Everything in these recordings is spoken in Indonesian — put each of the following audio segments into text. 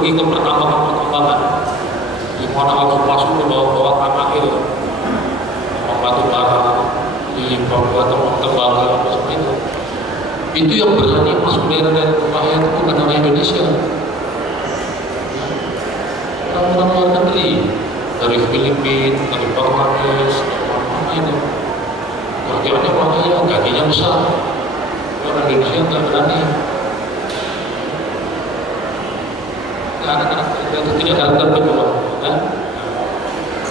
pergi ke pertambangan, di mana harus masuk ke bawah-bawah tanah itu, batu bara di bawah tembaga apa semua itu. Itu yang berani masuk daerah-daerah berbahaya itu bukan orang Indonesia, orang luar negeri, dari Filipina, dari Bangladesh, mana itu. Kerjaannya bahaya, gajinya besar. Orang Indonesia nggak berani. Karena tidak karakter pejuang, kan?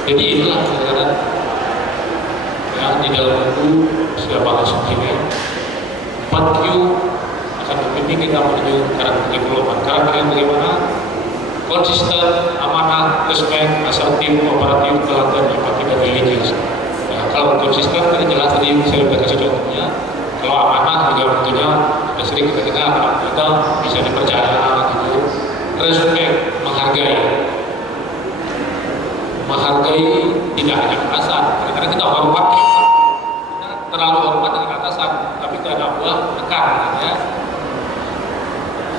Jadi inilah kadang-kadang ya, di dalam buku siapa sendiri 4Q akan membimbing kita menuju karakter development. Karakter yang bagaimana? Konsisten, amanah, respect, asertif, kooperatif, telaten, empati, dan religius. Ya, kalau konsisten kan jelas tadi saya sudah kasih contohnya. Kalau amanah juga tentunya sudah sering kita dengar, kita bisa dipercaya gitu. Respect, menghargai tidak hanya atasan, karena kita hormat, kita terlalu hormat dengan atasan, tapi ke anak buah tekan, ya.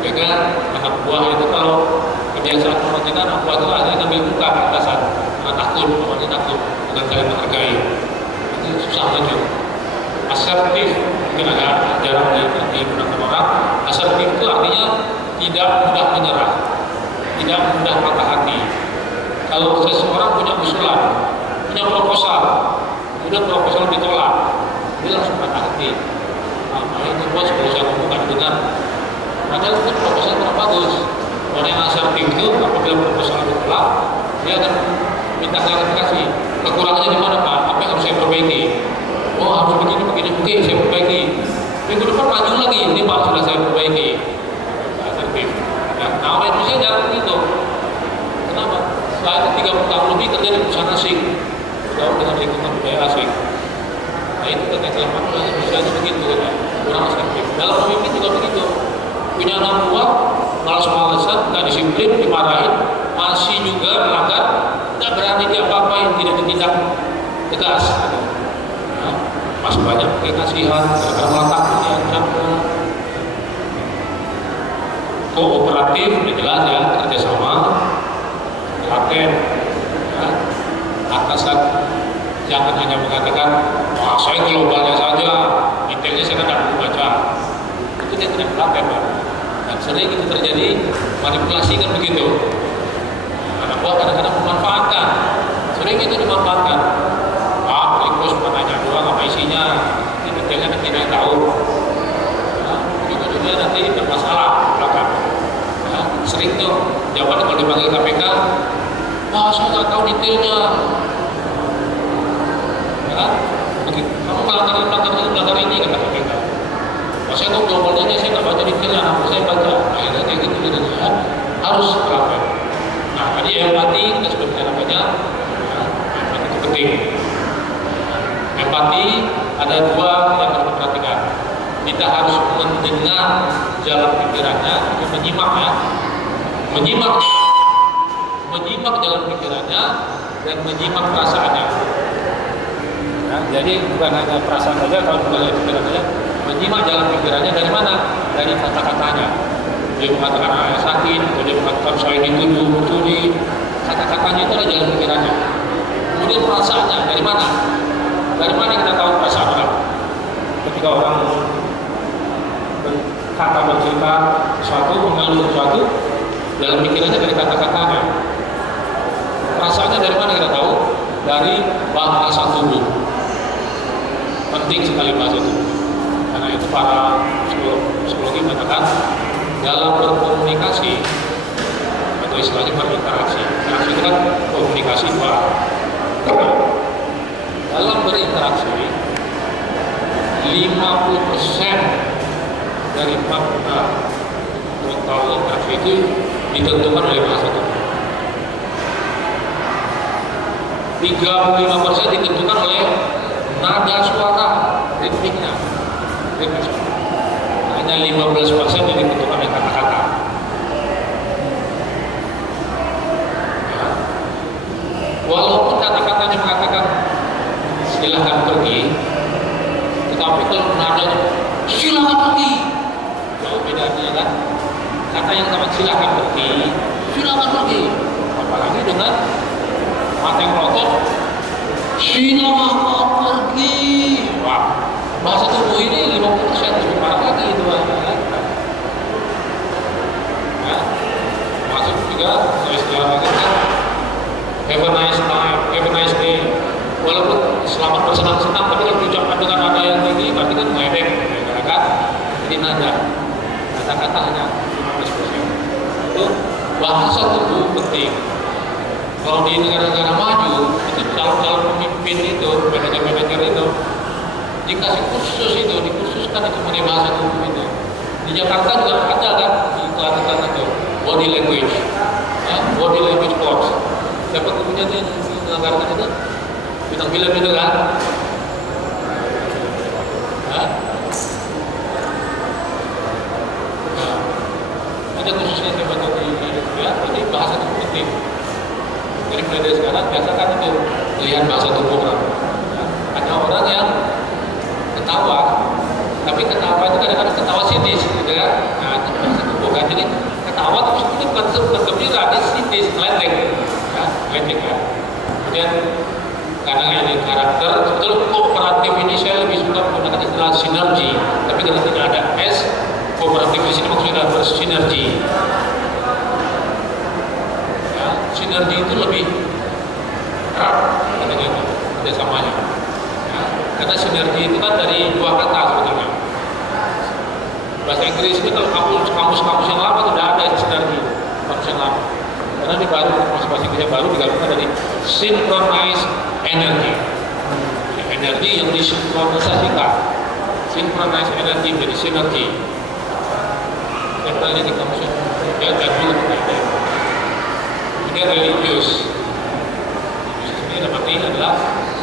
Sehingga anak buah itu kalau kebiasaan orang kita anak buah itu hanya sambil buka atasan, karena takut, awalnya takut, bukan saling menghargai, itu susah aja. Asertif, mungkin agak jarang digunakan orang. Asertif itu artinya tidak mudah menyerah, tidak mudah patah hati. Kalau seseorang punya usulan, punya proposal, kemudian proposal ditolak, dia langsung patah hati. Nah, itu bos kalau saya ngomong nggak dengar. Padahal itu proposal kurang bagus. Orang yang asertif itu apabila proposal ditolak, dia akan minta klarifikasi. Kekurangannya di mana Pak? Apa yang harus saya perbaiki? Oh harus begini, oke saya perbaiki. Minggu depan maju lagi, ini Pak sudah saya perbaiki. Asertif. Nah, orang Indonesia jarang begitu. Kenapa? Saya 30 tahun lebih kerja di perusahaan asing, jauh dengan lingkungan budaya asing. Nah itu terkait kelemahan orang Indonesia itu begitu, kan? Kurang asertif. Dalam pemimpin juga begitu. Punya anak buah, malas-malasan, nggak disiplin, dimarahin, masih juga melanggar, nggak berani diapa-apain, tidak ditindak tegas. Nah, masih banyak pakai kasihan, karena takut diancam. Kooperatif, udah jelas ya, kerjasama, telaten, ya. Atasan jangan hanya mengatakan, wah saya globalnya saja, detailnya saya tidak perlu baca. Itu dia tidak telaten, Pak. Dan sering itu terjadi manipulasi kan begitu. Anak buah kadang-kadang memanfaatkan, sering itu dimanfaatkan. Pak, bos cuma nanya doang apa isinya, ini detailnya kan tidak tahu. Juga nanti bermasalah belakang. Ya, sering tuh jawabannya kalau dipanggil KPK, wah saya nggak tahu detailnya. Ya, begitu. Kamu melanggar ini kata KPK. Wah saya tahu globalnya, saya nggak baca detailnya, apa saya baca. Akhirnya kayak gitu ya. Harus praktek. Nah tadi empati kita sudah bicara banyak. Ya, empati itu penting. Empati ada dua yang harus diperhatikan. Kita harus mendengar jalan pikirannya, menyimak ya, menyimak jalan pikirannya dan menyimak perasaannya. Ya, jadi bukan hanya perasaan saja, kalau bukan hanya pikiran saja, menyimak jalan pikirannya dari mana? Dari kata-katanya. Dia mengatakan saya sakit, atau dia mengatakan saya dituduh mencuri. Kata-katanya itu adalah jalan pikirannya. Kemudian perasaannya dari mana? Dari mana kita tahu perasaan orang? Ketika orang kata bercerita sesuatu, mengeluh sesuatu, dalam pikirannya dari kata-katanya. Perasaannya dari mana kita tahu? Dari bahasa tubuh. Penting sekali bahasa tubuh. Karena itu para psikologi mengatakan dalam berkomunikasi atau istilahnya berinteraksi. Interaksi itu kan komunikasi Pak. Dalam berinteraksi 50% dari makna total interaksi itu ditentukan oleh bahasa tubuh. 35% ditentukan oleh nada suara, ritmiknya. Hanya 15% yang ditentukan oleh kata-kata. Ya. Walaupun kata-katanya mengatakan silahkan pergi, tetapi kalau nadanya silahkan pergi, jauh bedanya kan. Kata yang sama silahkan pergi silakan pergi. Apalagi dengan mata yang melotot, silakan pergi. Wah, bahasa tubuh ini 50% lebih parah lagi itu kan. Ya, masuk juga istilah lagi kan, have a nice time, have a nice day. Walaupun selamat bersenang-senang, tapi kalau diucapkan dengan nada yang tinggi, berarti kan ngeledek, ya kan? Jadi nada, kata-kata hanya 15%. Itu bahasa tubuh penting. Kalau di negara-negara maju, itu calon-calon pemimpin itu, manajer-manajer itu, dikasih kursus itu, dikhususkan itu mengenai bahasa tubuh itu. Di Jakarta juga ada kan, di iklan-iklan itu, body language, ya, body language course. Dapat kemudian yang menyelenggarakan itu, bintang film itu kan. Nah, ada khususnya saya baca di ya, jadi bahasa tubuh penting. Jadi mulai dari sekarang biasakan itu melihat bahasa tubuh orang. Ya, ada orang yang ketawa, tapi ketawa itu kadang-kadang ketawa sinis, gitu kan? Nah, itu bahasa tubuh kan. Jadi ketawa terus itu bukan gembira, dia sinis, ngeledek, ya, ngeledek kan. Kemudian karena ini karakter, sebetulnya kooperatif ini saya lebih suka menggunakan istilah sinergi, tapi karena tidak ada S, kooperatif di sini maksudnya bersinergi. Ya, sinergi itu lebih erat katanya itu kerjasamanya. Ya, karena sinergi itu kan dari dua kata sebetulnya. Bahasa Inggris ini kalau kamus-kamus yang lama sudah ada sinergi, kamus yang lama. Karena ini baru, bahasa Inggris yang baru digabungkan dari synchronize energy. Energi yang disinkronisasikan. Synchronize energy menjadi sinergi. Ini di kamus ya tadi ini religius. Ini arti adalah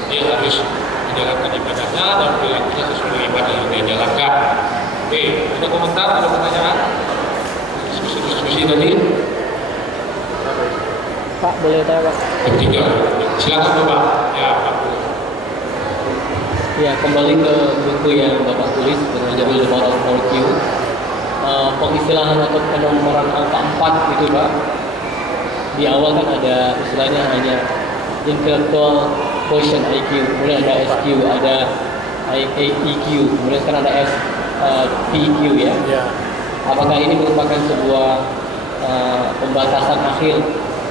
dia harus menjalankan ibadahnya dan perilakunya sesuai ibadah yang dia jalankan. Oke, ada komentar, ada pertanyaan? Diskusi tadi. Pak, boleh tanya Pak? Ketiga, silakan Bapak. Ya, Pak. Ya, kembali ke buku yang Bapak tulis dengan judul The Power of IQ. Pengistilahan atau penomoran angka 4 gitu Pak. Di awal kan ada istilahnya hanya intellectual quotient IQ, kemudian ada SQ, ada EQ, kemudian sekarang ada PQ ya. Apakah ini merupakan sebuah pembatasan akhir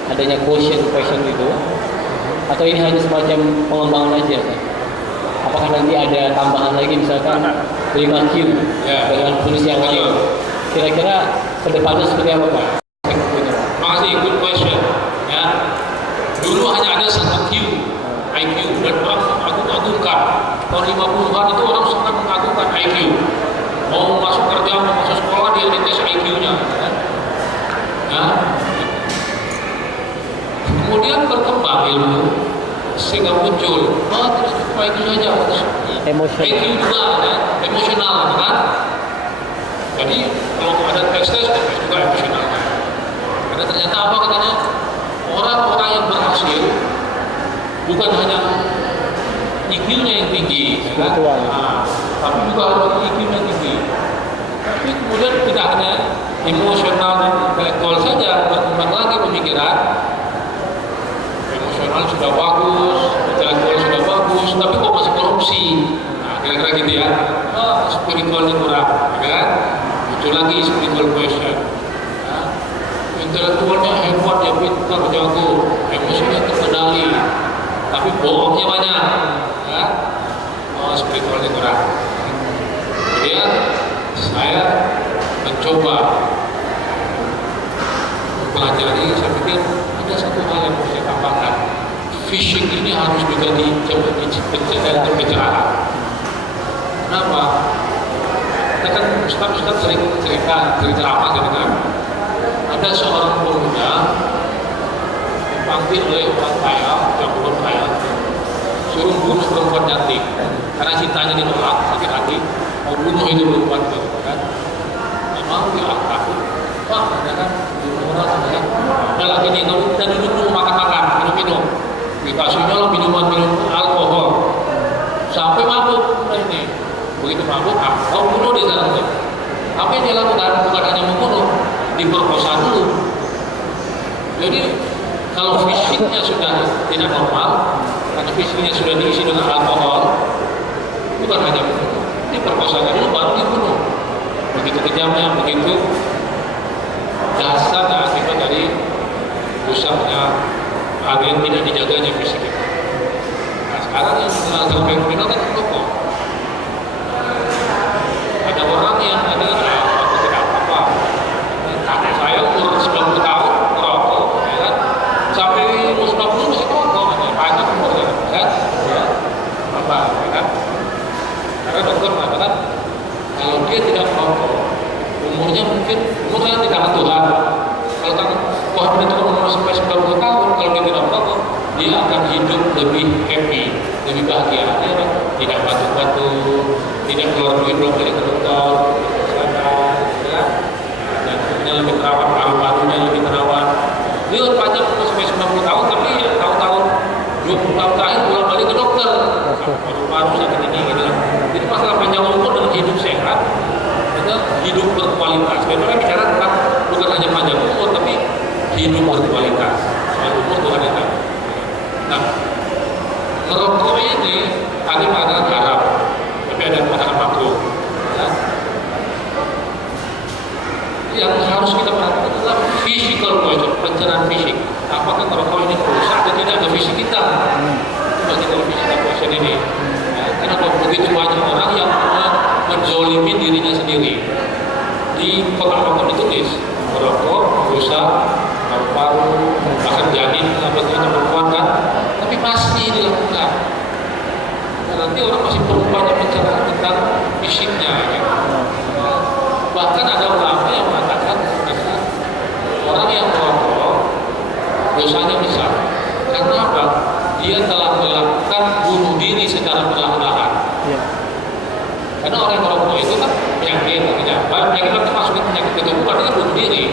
adanya quotient itu, atau ini hanya semacam pengembangan aja Pak? Apakah nanti ada tambahan lagi misalkan 5Q dengan tulis yang lain? Kira-kira kedepannya seperti apa Pak? Makasih, good question. Ya, dulu hanya ada satu Q, IQ, dan orang mengagung-agungkan. Tahun 50-an itu orang sangat mengagungkan IQ. Mau masuk kerja, mau masuk sekolah, dia dites IQ-nya. Ya. Kemudian berkembang ilmu sehingga muncul, tidak cukup IQ saja, IQ juga ada, emosional, kan? Jadi kalau ada tes juga emosional. Karena ternyata apa katanya? Orang-orang yang berhasil bukan hanya IQ-nya yang tinggi, kan? Tapi juga harus IQ-nya tinggi. Tapi kemudian tidak hanya emosional dan intelektual saja, berkembang lagi pemikiran. Emosional sudah bagus, intelektual sudah bagus, tapi kok masih korupsi? Nah, kira-kira gitu ya. Spiritualnya kurang, ya kan? Muncul lagi spiritual question. Nah, intelektualnya hebat, dia pintar, jago, emosinya terkendali, tapi bohongnya banyak, ya. Spiritualnya kurang. Kemudian saya mencoba mempelajari, saya pikir ada satu hal yang harus saya tambahkan. Phishing ini harus juga dibicarakan. Kenapa? Kita kan Ustaz sering cerita apa gitu kan. Ada seorang pemuda dipanggil oleh orang kaya, jagoan kaya, suruh bunuh perempuan cantik. Karena cintanya ditolak, sakit hati, mau bunuh itu perempuan itu kan. Memang dia takut. Pak, ada kan bunuh orang kan. Udah lagi nih, kita duduk dulu makan-makan, minum-minum. Dikasihnya lah minuman-minum alkohol. Sampai mabuk ini. Begitu mabuk, kau bunuh di sana tuh. Apa yang dia lakukan? Bukan hanya membunuh, diperkosa dulu. Jadi kalau fisiknya sudah tidak normal, karena fisiknya sudah diisi dengan alkohol, bukan hanya bunuh, diperkosanya dulu baru dibunuh. Begitu kejamnya, begitu dasarnya akibat dari rusaknya hal yang tidak dijaganya fisik itu. Nah sekarang yang sampai kriminal kan rokok. Ada orang yang ada aku tidak apa-apa. Kakek saya umur 90 tahun merokok, ya kan? Sampai umur 90 masih merokok, banyak umurnya, kan? Ya, apa, ya kan? Karena dokter mengatakan kalau dia tidak merokok, umurnya mungkin umurnya di tangan Tuhan. Kalau tangan Tuhan itu umur sampai 90 tahun, kalau dia tidak merokok, dia akan hidup lebih happy, lebih bahagia. Dia tidak batuk-batuk, tidak keluar duit belum dari ke dokter, ya, dan punya lebih terawat, paru-parunya lebih terawat. Dia panjang umur sampai 90 tahun, tapi ya tahun-tahun 20 tahun terakhir pulang balik ke dokter, paru-paru sakit ini gitu kan. Jadi masalah panjang umur dan hidup sehat, itu hidup berkualitas. Memang bicara tentang bukan hanya panjang umur, tapi hidup berkualitas. Soal umur Tuhan yang tahu. Nah, merokok ini ada mengatakan haram, tapi ada mengatakan makruh. Ya. Yang harus kita perhatikan adalah physical poison, pencerahan fisik. Apakah merokok ini merusak atau tidak ke fisik kita? Bagian dari physical poison ini. Ya, kenapa begitu banyak orang yang menzolimi dirinya sendiri? Di kotak-kotak ditulis merokok merusak paru-paru, bahkan janin sampai kita perempuan kan, tapi masih dilakukan. Nanti orang masih perlu banyak bicara tentang fisiknya. Ya. Bahkan ada ulama yang mengatakan orang yang merokok dosanya besar. Karena apa? Dia telah melakukan bunuh diri secara perlahan-lahan. Ya. Karena orang yang merokok itu kan penyakit, penyakit itu masuknya penyakit ketubuhan, dia bunuh diri.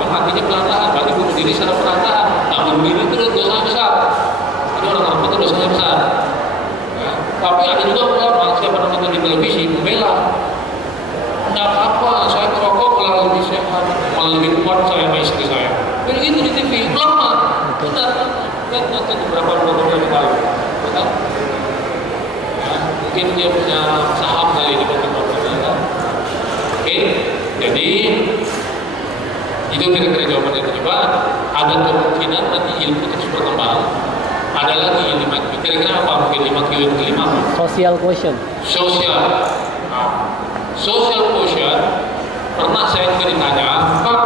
Matinya perlahan-lahan, berarti bunuh diri secara perlahan-lahan. Nah, bunuh diri itu dosanya besar. Jadi orang merokok itu dosanya besar. Ya. Tapi ada juga ulama, siapa nonton di televisi, membela. Tidak apa, saya merokok malah lebih sehat, malah lebih kuat saya sama istri saya. Begitu di TV, ulama. Benar. Lihat nonton beberapa program yang lalu. Benar. Ya, mungkin dia punya saham kali di program-programnya. Kan? Oke, jadi itu kira-kira jawaban yang kedua. Ada kemungkinan nanti ilmu terus berkembang. Ada lagi yang kira-kira apa? Mungkin 5 kilo kelima. Social quotient. Social quotient. Pernah saya ditanya, Pak,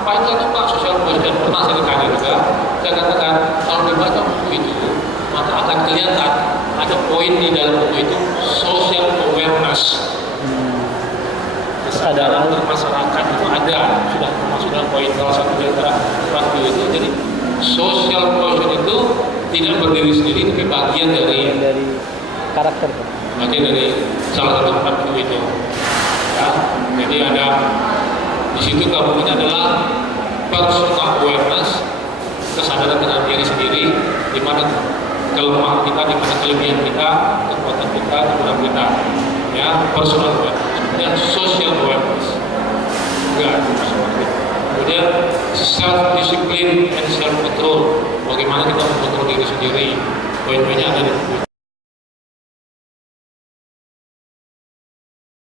apa itu Pak social quotient? Pernah saya ditanya juga. Saya katakan kalau dibaca buku itu, maka akan kelihatan ada poin di dalam buku itu social awareness. Kesadaran masyarakat itu ada, sudah termasuk dalam poin salah satu di antara waktu itu. Jadi social quotient itu tidak berdiri sendiri, tapi bagian dari karakter. Bagian dari salah satu waktu itu. Ya, jadi ada di situ gabungannya adalah personal awareness, kesadaran dengan diri sendiri, di mana kelemahan kita, di mana kelebihan kita, kekuatan kita, kekurangan kita. Ya, personal awareness. Dan social awareness. Kemudian self discipline and self control. Bagaimana kita mengontrol diri sendiri. Poin-poinnya ada di buku.